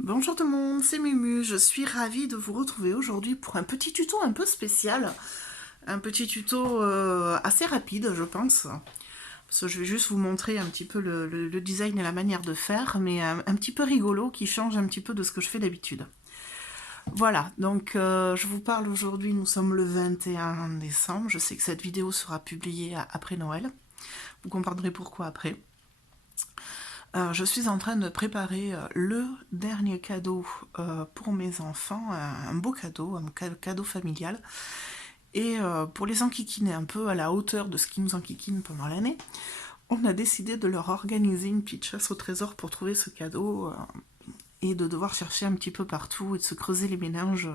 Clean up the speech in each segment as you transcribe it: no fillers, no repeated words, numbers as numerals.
Bonjour tout le monde, c'est Mumu, je suis ravie de vous retrouver aujourd'hui pour un petit tuto un peu spécial, un petit tuto assez rapide je pense, parce que je vais juste vous montrer un petit peu le design et la manière de faire, mais un petit peu rigolo qui change un petit peu de ce que je fais d'habitude. Voilà, donc je vous parle aujourd'hui, nous sommes le 21 décembre, je sais que cette vidéo sera publiée après Noël, vous comprendrez pourquoi après. Je suis en train de préparer le dernier cadeau pour mes enfants, un beau cadeau, un cadeau familial. Et pour les enquiquiner un peu à la hauteur de ce qui nous enquiquine pendant l'année, on a décidé de leur organiser une petite chasse au trésor pour trouver ce cadeau et de devoir chercher un petit peu partout et de se creuser les méninges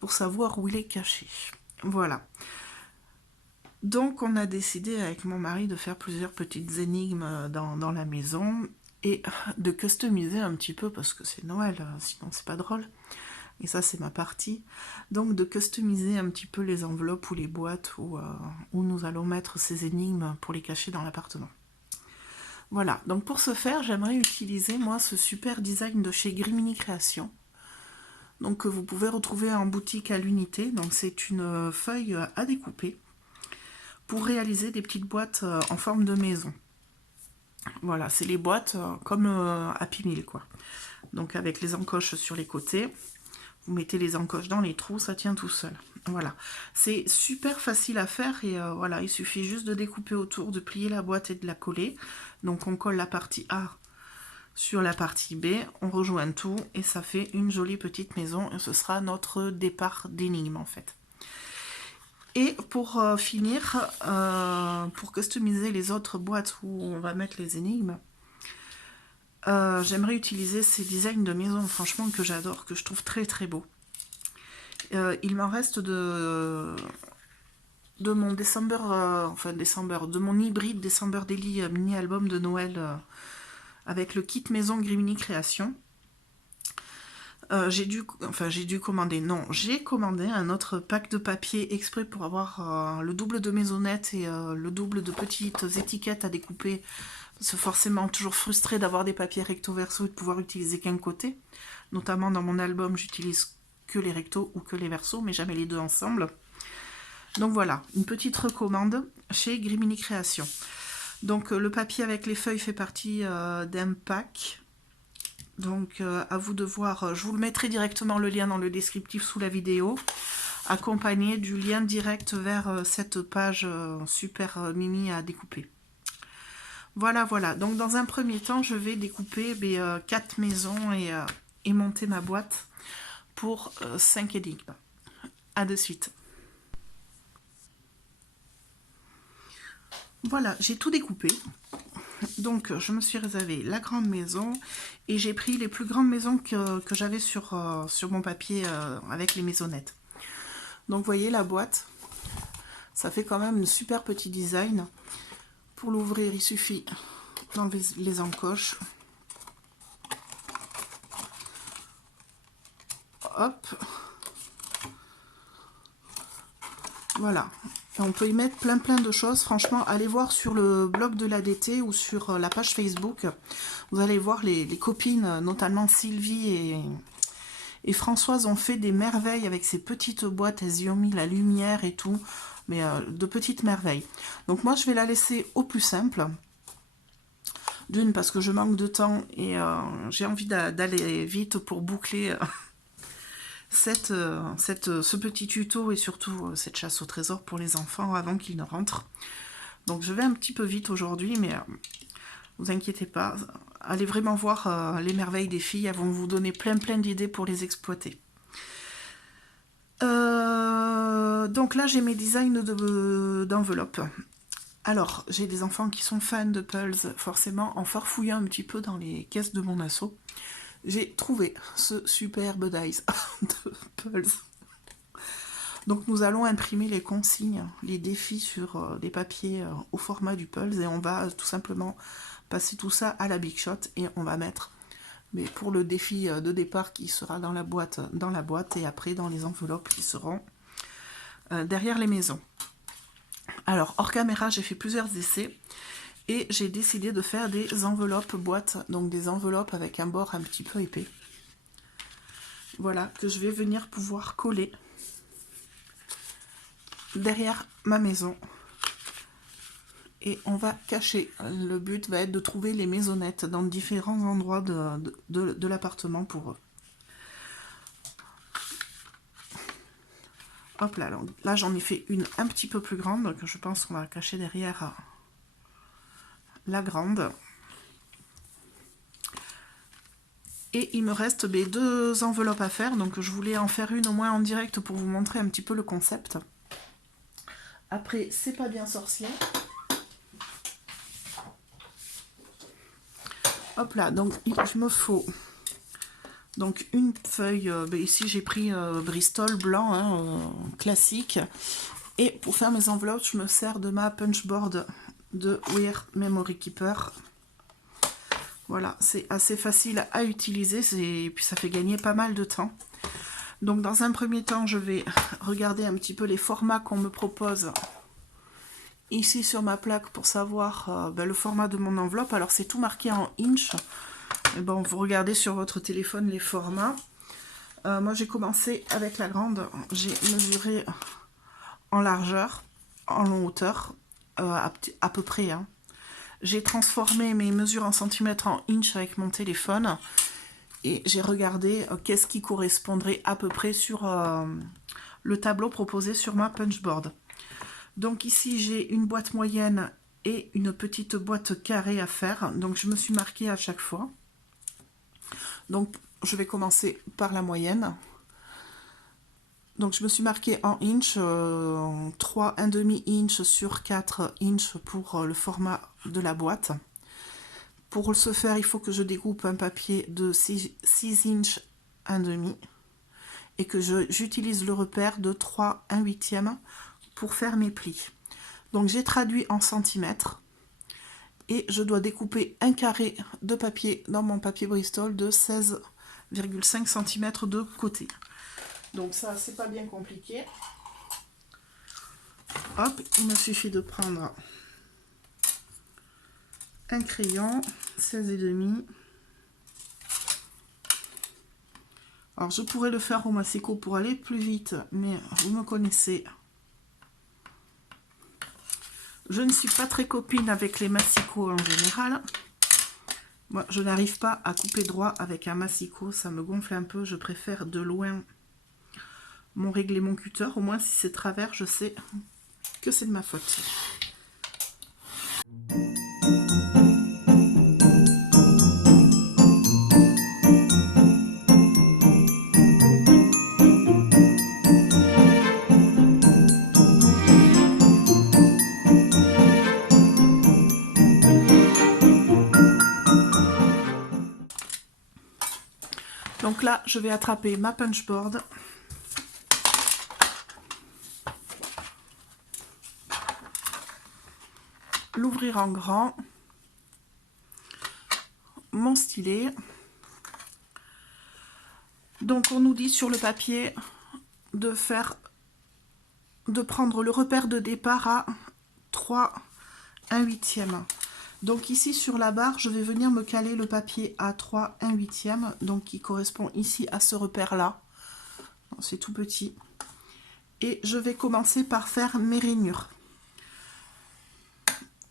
pour savoir où il est caché. Voilà. Donc on a décidé avec mon mari de faire plusieurs petites énigmes dans la maison et de customiser un petit peu parce que c'est Noël, sinon c'est pas drôle. Et ça c'est ma partie. Donc de customiser un petit peu les enveloppes ou les boîtes où nous allons mettre ces énigmes pour les cacher dans l'appartement. Voilà, donc pour ce faire, j'aimerais utiliser moi ce super design de chez Grimini Création. Donc que vous pouvez retrouver en boutique à l'unité. Donc c'est une feuille à découper pour réaliser des petites boîtes en forme de maison. Voilà, c'est les boîtes comme Happy Meal, quoi. Donc avec les encoches sur les côtés, vous mettez les encoches dans les trous, ça tient tout seul. Voilà, c'est super facile à faire et voilà, il suffit juste de découper autour, de plier la boîte et de la coller. Donc on colle la partie A sur la partie B, on rejoint tout et ça fait une jolie petite maison et ce sera notre départ d'énigme en fait. Et pour finir, pour customiser les autres boîtes où on va mettre les énigmes, j'aimerais utiliser ces designs de maison, franchement, que j'adore, que je trouve très très beau. Il m'en reste de mon December, de mon hybride December Daily mini album de Noël avec le kit maison Grimini Création. J'ai commandé, non, j'ai commandé un autre pack de papier exprès pour avoir le double de maisonnettes et le double de petites étiquettes à découper. C'est forcément toujours frustré d'avoir des papiers recto verso et de pouvoir utiliser qu'un côté. Notamment dans mon album, j'utilise que les rectos ou que les versos, mais jamais les deux ensemble. Donc voilà, une petite recommande chez Grimini Création. Donc le papier avec les feuilles fait partie d'un pack. Donc à vous de voir, je vous le mettrai directement le lien dans le descriptif sous la vidéo, accompagné du lien direct vers cette page super mimi à découper. Voilà, voilà. Donc dans un premier temps, je vais découper 4 maisons et monter ma boîte pour 5 énigmes. A de suite. Voilà, j'ai tout découpé. Donc je me suis réservé la grande maison et j'ai pris les plus grandes maisons que j'avais sur mon papier avec les maisonnettes. Donc vous voyez la boîte, ça fait quand même un super petit design. Pour l'ouvrir, il suffit d'enlever les encoches. Hop. Voilà. Et on peut y mettre plein de choses. Franchement, allez voir sur le blog de l'ADT ou sur la page Facebook. Vous allez voir les copines, notamment Sylvie et Françoise, ont fait des merveilles avec ces petites boîtes. Elles y ont mis la lumière et tout. Mais de petites merveilles. Donc moi, je vais la laisser au plus simple. D'une, parce que je manque de temps et j'ai envie d'aller vite pour boucler ce petit tuto et surtout cette chasse au trésor pour les enfants avant qu'ils ne rentrent. Donc je vais un petit peu vite aujourd'hui, mais vous inquiétez pas, allez vraiment voir les merveilles des filles, elles vont vous donner plein d'idées pour les exploiter. Donc là j'ai mes designs d'enveloppes. Alors, j'ai des enfants qui sont fans de Pulse, forcément, en farfouillant un petit peu dans les caisses de mon asso, j'ai trouvé ce superbe dice de Pulse. Donc nous allons imprimer les consignes, les défis sur des papiers au format du Pulse et on va tout simplement passer tout ça à la Big Shot et on va mettre, mais pour le défi de départ qui sera dans la boîte et après dans les enveloppes qui seront derrière les maisons. Alors hors caméra j'ai fait plusieurs essais Et j'ai décidé de faire des enveloppes boîtes, donc des enveloppes avec un bord un petit peu épais. Voilà, que je vais venir pouvoir coller derrière ma maison. Et on va cacher. Le but va être de trouver les maisonnettes dans différents endroits de l'appartement pour eux. Hop là, là j'en ai fait une un petit peu plus grande, donc je pense qu'on va cacher derrière la grande. Et il me reste mes 2 enveloppes à faire, donc je voulais en faire une au moins en direct pour vous montrer un petit peu le concept. Après, c'est pas bien sorcier. Hop là, donc il me faut donc une feuille, ici j'ai pris Bristol blanc, hein, classique. Et pour faire mes enveloppes, je me sers de ma punchboard de Wear Memory Keeper. Voilà, c'est assez facile à utiliser et puis ça fait gagner pas mal de temps. Donc dans un premier temps, je vais regarder un petit peu les formats qu'on me propose ici sur ma plaque pour savoir le format de mon enveloppe. Alors c'est tout marqué en inch. Et bon, vous regardez sur votre téléphone les formats. Moi j'ai commencé avec la grande. J'ai mesuré en largeur, en hauteur, à peu près. Hein. J'ai transformé mes mesures en centimètres en inch avec mon téléphone. Et j'ai regardé qu'est-ce qui correspondrait à peu près sur le tableau proposé sur ma punchboard. Donc ici j'ai une boîte moyenne et une petite boîte carrée à faire. Donc je me suis marqué à chaque fois. Donc je vais commencer par la moyenne. Donc je me suis marqué en inch, 3 1/2 inch sur 4 inch pour le format de la boîte. Pour ce faire, il faut que je découpe un papier de 6 inch 1/2 et que j'utilise le repère de 3 1/8 pour faire mes plis. Donc j'ai traduit en centimètres et je dois découper un carré de papier dans mon papier Bristol de 16,5 cm de côté. Donc ça, c'est pas bien compliqué. Hop, il me suffit de prendre un crayon, 16,5. Alors je pourrais le faire au massicot pour aller plus vite, mais vous me connaissez. Je ne suis pas très copine avec les massicots en général. Moi, je n'arrive pas à couper droit avec un massicot, ça me gonfle un peu. Je préfère de loin mon régler mon cutter. Au moins, si c'est travers, je sais que c'est de ma faute. Donc là, je vais attraper ma punchboard. L'ouvrir en grand. Mon stylet. Donc on nous dit sur le papier de prendre le repère de départ à 3 1/8. Donc ici sur la barre, je vais venir me caler le papier à 3 1/8, donc qui correspond ici à ce repère là. C'est tout petit. Et je vais commencer par faire mes rainures.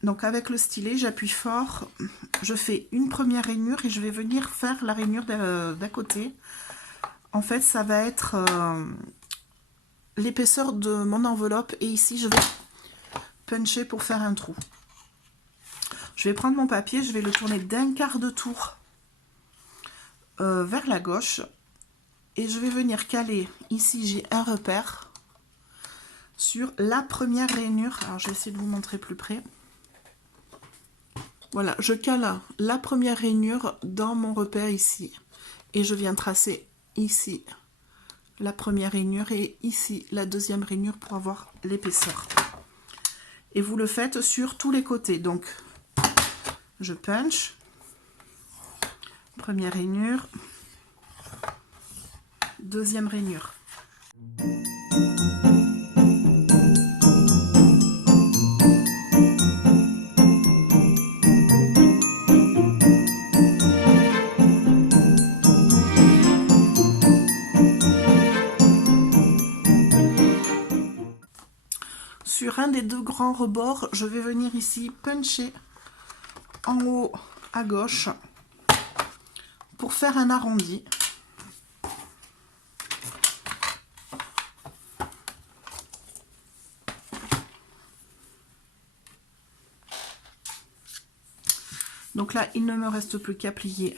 Donc avec le stylet, j'appuie fort, je fais une première rainure et je vais venir faire la rainure d'à côté. En fait, ça va être l'épaisseur de mon enveloppe et ici je vais puncher pour faire un trou. Je vais prendre mon papier, je vais le tourner d'un quart de tour vers la gauche et je vais venir caler, ici j'ai un repère sur la première rainure. Alors je vais essayer de vous montrer plus près. Voilà, je cale la première rainure dans mon repère ici et je viens tracer ici la première rainure et ici la deuxième rainure pour avoir l'épaisseur. Et vous le faites sur tous les côtés. Donc je punch, première rainure, deuxième rainure. l'un des deux grands rebords, je vais venir ici puncher en haut à gauche pour faire un arrondi. Donc là, il ne me reste plus qu'à plier.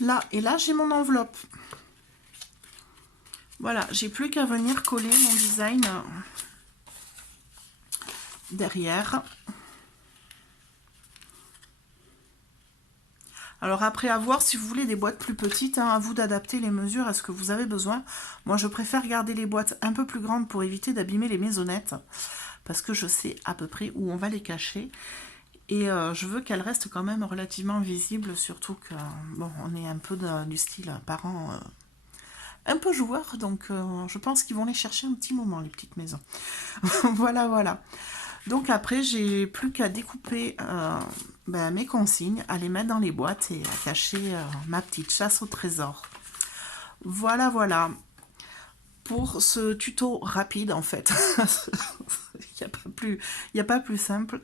Là, et là, j'ai mon enveloppe. Voilà, j'ai plus qu'à venir coller mon design derrière. Alors après, à voir si vous voulez des boîtes plus petites, hein, à vous d'adapter les mesures à ce que vous avez besoin. Moi, je préfère garder les boîtes un peu plus grandes pour éviter d'abîmer les maisonnettes, parce que je sais à peu près où on va les cacher. Et je veux qu'elles restent quand même relativement visibles, surtout que, bon, on est un peu du style parents un peu joueurs, donc je pense qu'ils vont les chercher un petit moment, les petites maisons. Voilà, voilà. Donc après, j'ai plus qu'à découper mes consignes, à les mettre dans les boîtes et à cacher ma petite chasse au trésor. Voilà, voilà. Pour ce tuto rapide, en fait. Il n'y a pas plus simple.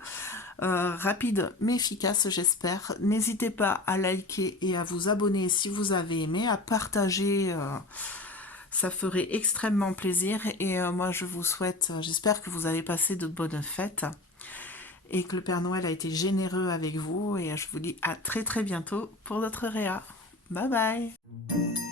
Rapide mais efficace, j'espère. N'hésitez pas à liker et à vous abonner si vous avez aimé, à partager. Ça ferait extrêmement plaisir. Et moi, je vous souhaite, j'espère que vous avez passé de bonnes fêtes et que le Père Noël a été généreux avec vous. Et je vous dis à très très bientôt pour d'autres réa. Bye bye!